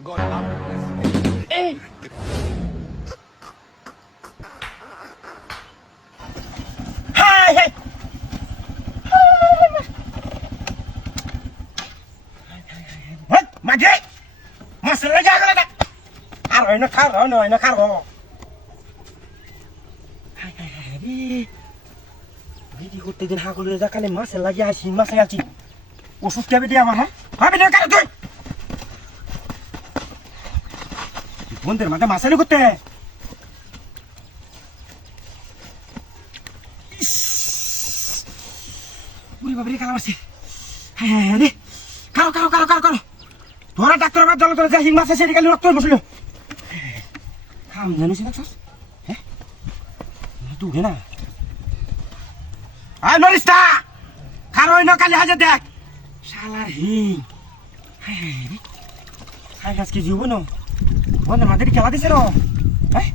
God have mercy. এই high high high মাঝে মাসলে জায়গা না আর হয় না খার হয় না খার হাই হাই হাই ভিডিও করতে দিন হাগলে যা কালে মাছ লাগি আসি মাছ আছি ওষুধ কেবে দিয়ে আমার হ্যাঁ ভাবি না কার তুই বন্ধের মাঝে মাছালি করতে উরি বাবারে কালা মারছে হ্যাঁ রে কারো কারো কারো কারো কারো তোরা ডাক্তার আবার জল করে যা হিং মাছ আছে সেটি কালি রক্ত বসলো খাম জানিস না হ্যাঁ তুই উঠে না আয় নরিস্তা কারো না কালি হাজার দেখ শালার হিং হ্যাঁ রে খাই গাছ কি জীব না বন্ধের মাঝে খেলা দিছে র হ্যাঁ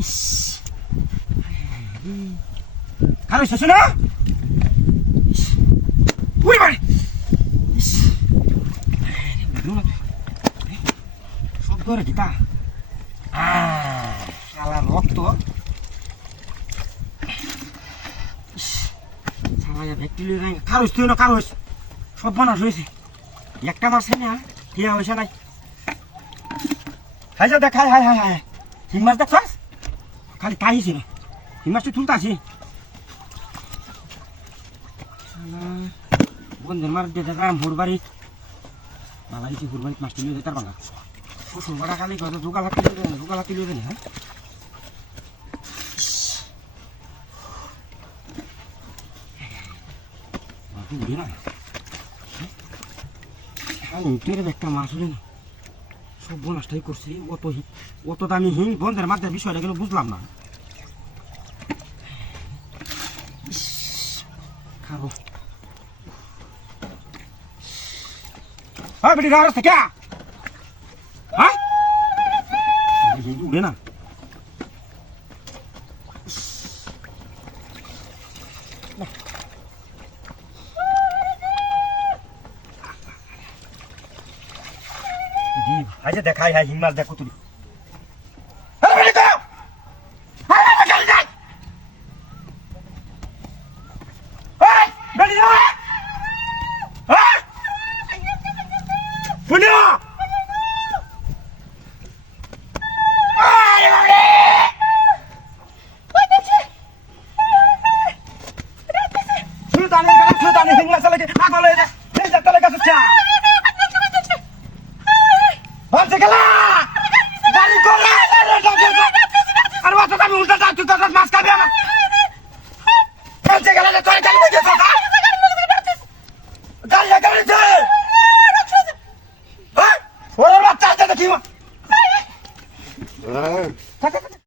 ইস কারো শেষ না উড়ি মারে ইস সব ধরে কি তা শালা রক্ত শালা ব্যাকটেরিয়া কারোস তুই না কারোস সব বানাস হয়েছে একটা মারছে না ঠিয়া হয়েছে নাই হাই যা দেখ হাই হাই হাই হাই হিং মাছ দেখছস খালি তাইছি না হিং মাছটা তুলতে আসি বন্ধের মার দিয়ে দেখলাম হুড়বাড়ি বাবা কি হুড়বাড়ি মাছটি নিয়ে যেতে পারবা শ্বশুর বাড়া খালি কত জোগাল হাতি লিয়ে দেন হ্যাঁ উড়ে না তেরে একটা মাছ উড়ে না সব বোনাসটাই করছি অত দামি হিং বন্ধের মাঝে বিষয়টা গেল বুঝলাম না খাবো হ্যাঁ বেটি রাস্তা থেকে হ্যাঁ উড়ে না আচ্ছা দেখাই হ্যাঁ হিং মাছ দেখো তুমি আমি উল্টা তুই মাছ খাবি আমার